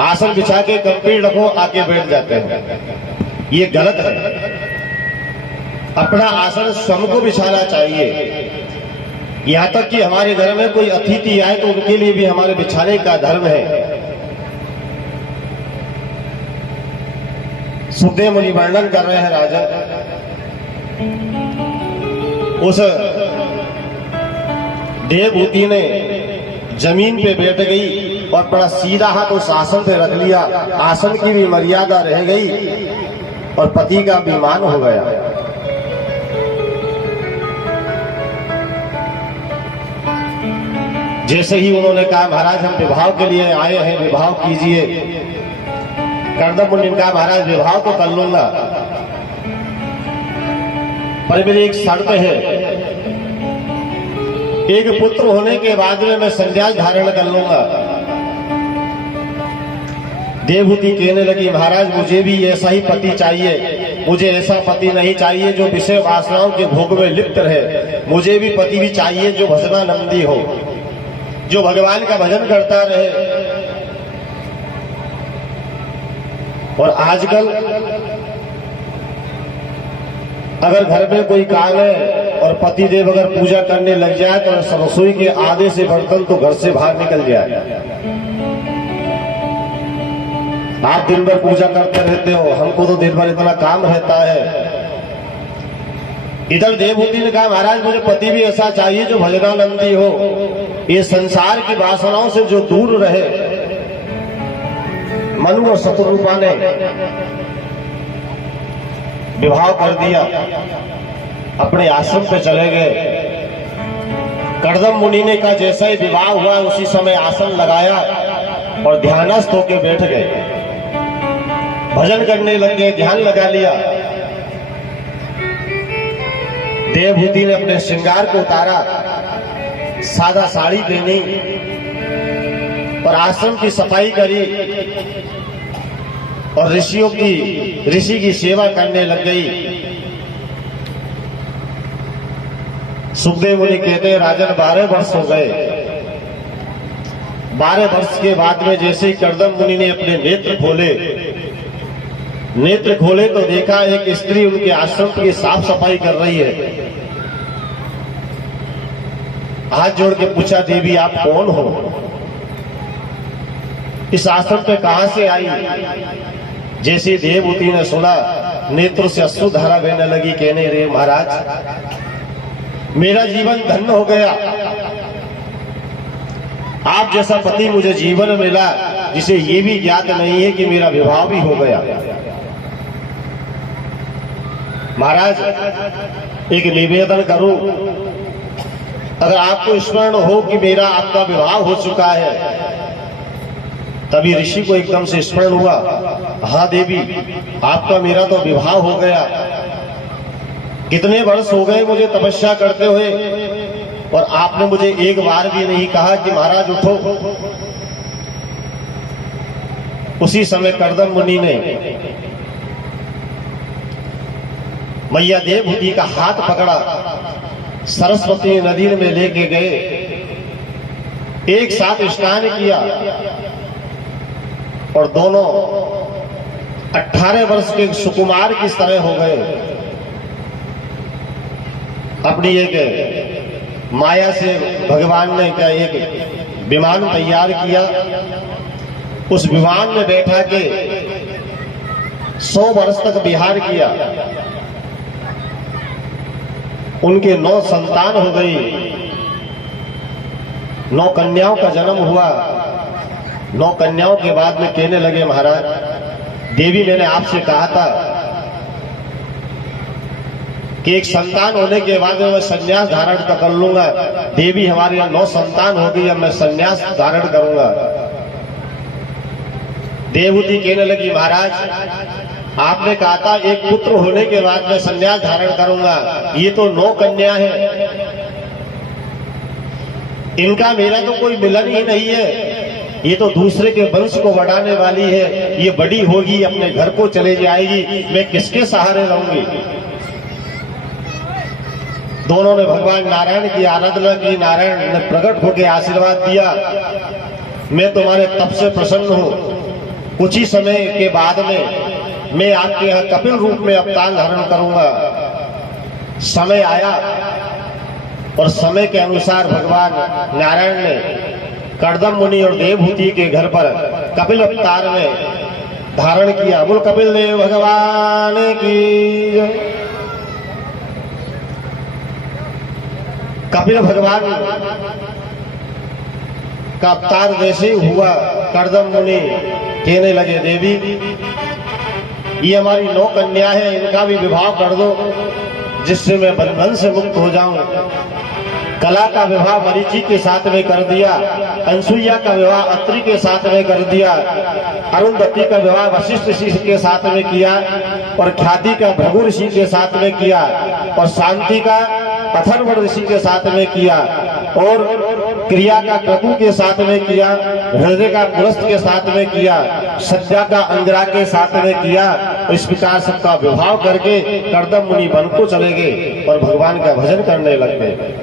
आसन बिछा के कंप्लीट रखो, आके बैठ जाते हैं, ये गलत है। अपना आसन स्वयं को बिछाना चाहिए। यहां तक कि हमारे घर में कोई अतिथि आए तो उनके लिए भी हमारे बिछाने का धर्म है। सुखदेव मुनि वर्णन कर रहे हैं राजन, उस देवभूति ने जमीन पे बैठ गई और बड़ा सीधा हाथ उस आसन पे रख लिया। आसन की भी मर्यादा रह गई और पति का अभिमान हो गया। जैसे ही उन्होंने कहा महाराज हम विवाह के लिए आए हैं, विवाह कीजिए। कर्दम मुनि ने कहा महाराज विवाह तो कर लूंगा, पर मेरी एक शर्त है, एक पुत्र होने के बाद में मैं संन्यास धारण कर लूंगा। देवहूति कहने लगी महाराज मुझे भी ऐसा ही पति चाहिए, मुझे ऐसा पति नहीं चाहिए जो विषय वासनाओं के भोग में लिप्त रहे। मुझे भी पति भी चाहिए जो भजनानंदी हो, जो भगवान का भजन करता रहे। और आजकल अगर घर में कोई काम है और पति देव अगर पूजा करने लग जाए तो रसोई के आधे से बर्तन तो घर से बाहर निकल जाए। आप दिन भर पूजा करते रहते हो, हमको तो दिन भर इतना काम रहता है। इधर देवहूति ने कहा महाराज मुझे पति भी ऐसा चाहिए जो भजनानंदी हो, ये संसार की वासनाओं से जो दूर रहे। मनु और शत्रुरूपा ने विवाह कर दिया, अपने आश्रम पे चले गए। कर्दम मुनि ने कहा जैसा ही विवाह हुआ उसी समय आसन लगाया और ध्यानस्थ होकर बैठ गए, भजन करने लग गए, ध्यान लगा लिया। देवहूति ने अपने श्रृंगार को उतारा, सादा साड़ी पहनी और आश्रम की सफाई करी और ऋषि की सेवा करने लग गई। सुखदेव मुनि कहते हैं राजन 12 वर्ष हो गए। 12 वर्ष के बाद में जैसे ही कर्दम मुनि ने अपने नेत्र खोले तो देखा एक स्त्री उनके आश्रम की साफ सफाई कर रही है। हाथ जोड़ के पूछा देवी आप कौन हो, इस आश्रम पे कहां से आई। जैसे देवहूति ने सुना नेत्र से अश्रु धारा बहने लगी, कहने रे महाराज मेरा जीवन धन्य हो गया, आप जैसा पति मुझे जीवन में मिला जिसे ये भी ज्ञात नहीं है कि मेरा विवाह भी हो गया। महाराज एक निवेदन करूं, अगर आपको स्मरण हो कि मेरा आपका विवाह हो चुका है। तभी ऋषि को एकदम से स्मरण हुआ, हाँ देवी आपका मेरा तो विवाह हो गया। कितने वर्ष हो गए मुझे तपस्या करते हुए और आपने मुझे एक बार भी नहीं कहा कि महाराज उठो। उसी समय कर्दम मुनि ने मैया देवहूति का हाथ पकड़ा, सरस्वती नदी में लेके गए, एक साथ स्नान किया और दोनों 18 वर्ष के सुकुमार किस तरह हो गए। अपनी एक माया से भगवान ने क्या एक विमान तैयार किया, उस विमान में बैठा के 100 वर्ष तक विहार किया। उनके 9 संतान हो गई, 9 कन्याओं का जन्म हुआ। 9 कन्याओं के बाद में कहने लगे महाराज देवी मैंने आपसे कहा था कि एक संतान होने के बाद में मैं संन्यास धारण कर लूंगा। देवी हमारे यहाँ 9 संतान हो गई, अब मैं संन्यास धारण करूंगा। देवहूति कहने लगी महाराज आपने कहा था एक पुत्र होने के बाद मैं संन्यास धारण करूंगा, ये तो 9 कन्या है, इनका मेरा तो कोई मिलन ही नहीं है, ये तो दूसरे के वंश को बढ़ाने वाली है, ये बड़ी होगी अपने घर को चले जाएगी, मैं किसके सहारे रहूंगी। दोनों ने भगवान नारायण की आराधना की, नारायण ने प्रकट होकर आशीर्वाद दिया मैं तुम्हारे तप से प्रसन्न हूं। कुछ ही समय के बाद में मैं आपके यहाँ कपिल रूप में अवतार धारण करूंगा। समय आया और समय के अनुसार भगवान नारायण ने कर्दम मुनि और देवहूति के घर पर कपिल अवतार में धारण किया। बोल कपिल देव भगवान की जय। कपिल भगवान का अवतार जैसे ही हुआ, कर्दम मुनि कहने लगे, देवी ये हमारी 9 कन्या है, इनका भी विवाह कर दो जिससे मैं बंधन से मुक्त हो जाऊं। कला का विवाह मरीचि के साथ में कर दिया, अनसुईया का विवाह अत्रि के साथ में कर दिया, अरुंधति का विवाह वशिष्ठ ऋषि के साथ में किया, और ख्याति का भृगु ऋषि के साथ में किया, और शांति का अथर्व ऋषि के साथ में किया, और क्रिया का क्रतु के साथ में किया, हृदय का पुलस्त के साथ में किया, सज्जा का अंजरा के साथ में किया। इस प्रकार सबका विवाह करके कर्दम मुनि वन को चले गए और भगवान का भजन करने लग गए।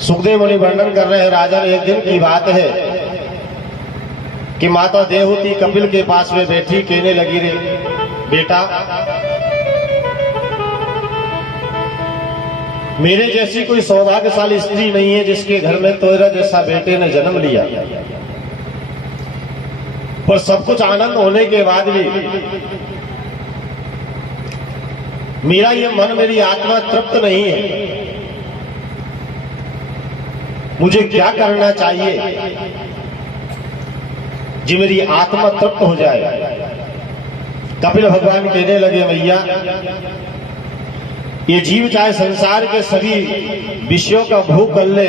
सुखदेव मुनि वर्णन कर रहे हैं, राजन एक दिन की बात है कि माता देवहूति कपिल के पास में बैठी कहने लगी, रे बेटा मेरे जैसी कोई सौभाग्यशाली स्त्री नहीं है जिसके घर में तेरा जैसा बेटे ने जन्म लिया, पर सब कुछ आनंद होने के बाद भी मेरा ये मन, मेरी आत्मा तृप्त नहीं है। मुझे क्या करना चाहिए जी मेरी आत्मा तृप्त हो जाए। कपिल भगवान कहने लगे, भैया ये जीव चाहे संसार के सभी विषयों का भोग कर ले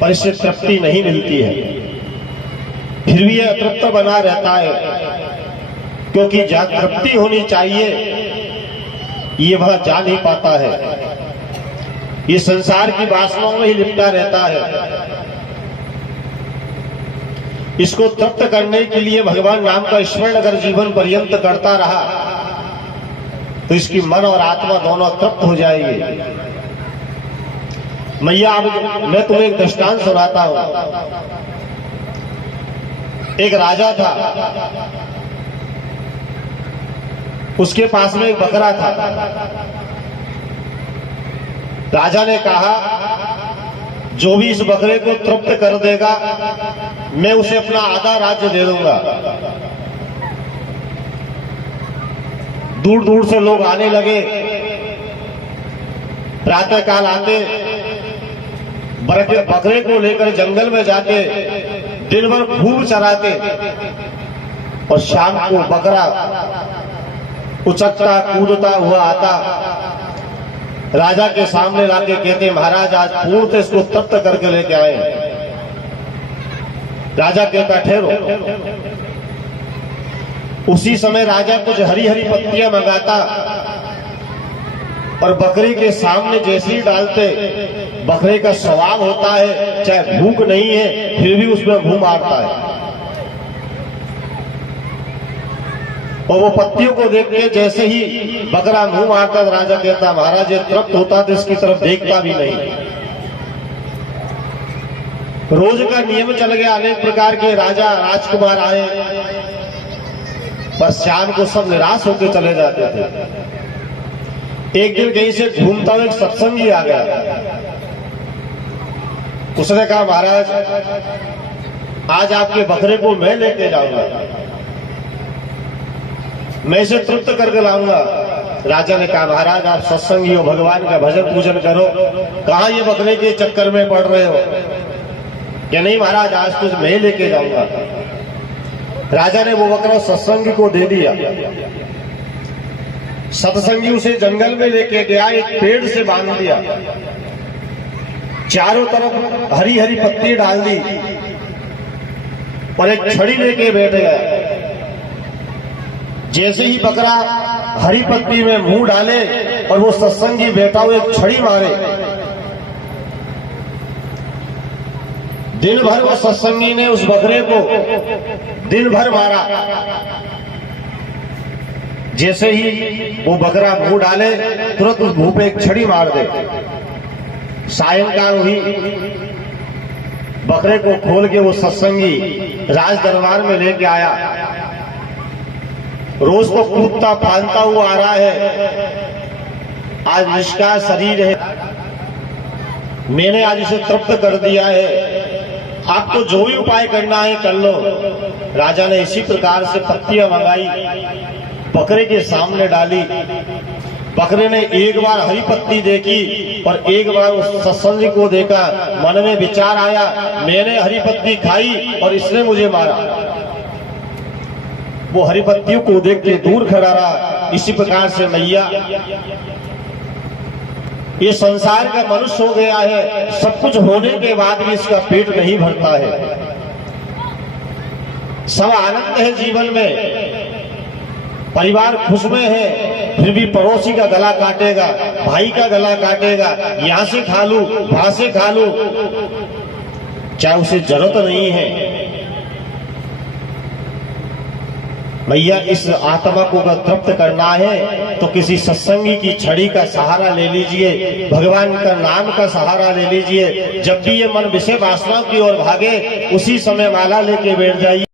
पर इससे तृप्ति नहीं मिलती है, फिर भी यह अतृप्त बना रहता है, क्योंकि जहां तृप्ति होनी चाहिए ये वह जा नहीं पाता है। ये संसार की वासनाओं में ही लिपटा रहता है। इसको तृप्त करने के लिए भगवान नाम का स्मरण अगर जीवन पर्यंत करता रहा तो इसकी मन और आत्मा दोनों तृप्त हो जाएगी। मैया अब मैं तुम्हें एक दृष्टांत सुनाता हूं। एक राजा था, उसके पास में एक बकरा था। राजा ने कहा, जो भी इस बकरे को तृप्त कर देगा मैं उसे अपना आधा राज्य दे दूंगा। दूर दूर से लोग आने लगे, प्रातः काल आते, बकरे को लेकर जंगल में जाते, दिन भर खूब चराते, और शाम को बकरा उचकता कूदता हुआ आता, राजा के सामने लाके कहते, महाराज आज पूर्णतः इसको तृप्त करके लेके आए। राजा कहता, ठहरो। उसी समय राजा कुछ हरी हरी पत्तियां मंगाता और बकरी के सामने जैसे ही डालते, बकरे का स्वभाव होता है चाहे भूख नहीं है फिर भी उसमें मुंह मारता है, और वो पत्तियों को देख के जैसे ही बकरा मुंह मारता, राजा कहता, महाराज ये तृप्त होता तो इसकी तरफ देखता भी नहीं। रोज का नियम चल गया, अनेक प्रकार के राजा राजकुमार आए, पर शाम को सब निराश होकर चले जाते थे। एक दिन कहीं से घूमता हुआ एक सत्संगी आ गया। उसने कहा, महाराज आज आपके बकरे को मैं लेके जाऊंगा, मैं इसे तृप्त करके लाऊंगा। राजा ने कहा, महाराज आप सत्संगी हो, भगवान का भजन पूजन करो, कहां ये बकरे के चक्कर में पड़ रहे हो? या नहीं महाराज आज कुछ मैं लेके जाऊंगा। राजा ने वो बकरा सत्संगी को दे दिया। सत्संगी उसे जंगल में लेके गया, एक पेड़ से बांध दिया, चारों तरफ हरी हरी पत्ती डाल दी और एक छड़ी लेके बैठ गया। जैसे ही बकरा हरी पत्ती में मुंह डाले और वो सत्संगी बैठा हुआ एक छड़ी मारे, दिन भर वो सत्संगी ने उस बकरे को दिन भर मारा। जैसे ही वो बकरा मुंह डाले तुरंत उस मुंह पे एक छड़ी मार दे। सायंकाल हुई, बकरे को खोल के वो सत्संगी राज दरबार में लेके आया। रोज तो कूदता फांदता हुआ आ रहा है, आज निष्काम शरीर है, मैंने आज इसे तृप्त कर दिया है, आपको जो भी उपाय करना है कर लो। राजा ने इसी प्रकार से पत्तियां मंगाई, बकरे के सामने डाली। बकरे ने एक बार हरी पत्ती देखी और एक बार उस सत्संगी को देखा। मन में विचार आया, मैंने हरी पत्ती खाई और इसने मुझे मारा। वो हरी पत्तियों को देख के दूर खड़ा रहा। इसी प्रकार से मैया ये संसार का मनुष्य हो गया है, सब कुछ होने के बाद भी इसका पेट नहीं भरता है। सब आनंद है जीवन में, परिवार खुश में है, फिर भी पड़ोसी का गला काटेगा, भाई का गला काटेगा, यहां से खा लूं वहां से खा लूं, चाहे उसे जरूरत नहीं है। भैया इस आत्मा को अगर तृप्त करना है तो किसी सत्संगी की छड़ी का सहारा ले लीजिए, भगवान का नाम का सहारा ले लीजिए। जब भी ये मन विषय वासनाओं की ओर भागे, उसी समय माला लेके बैठ जाइए।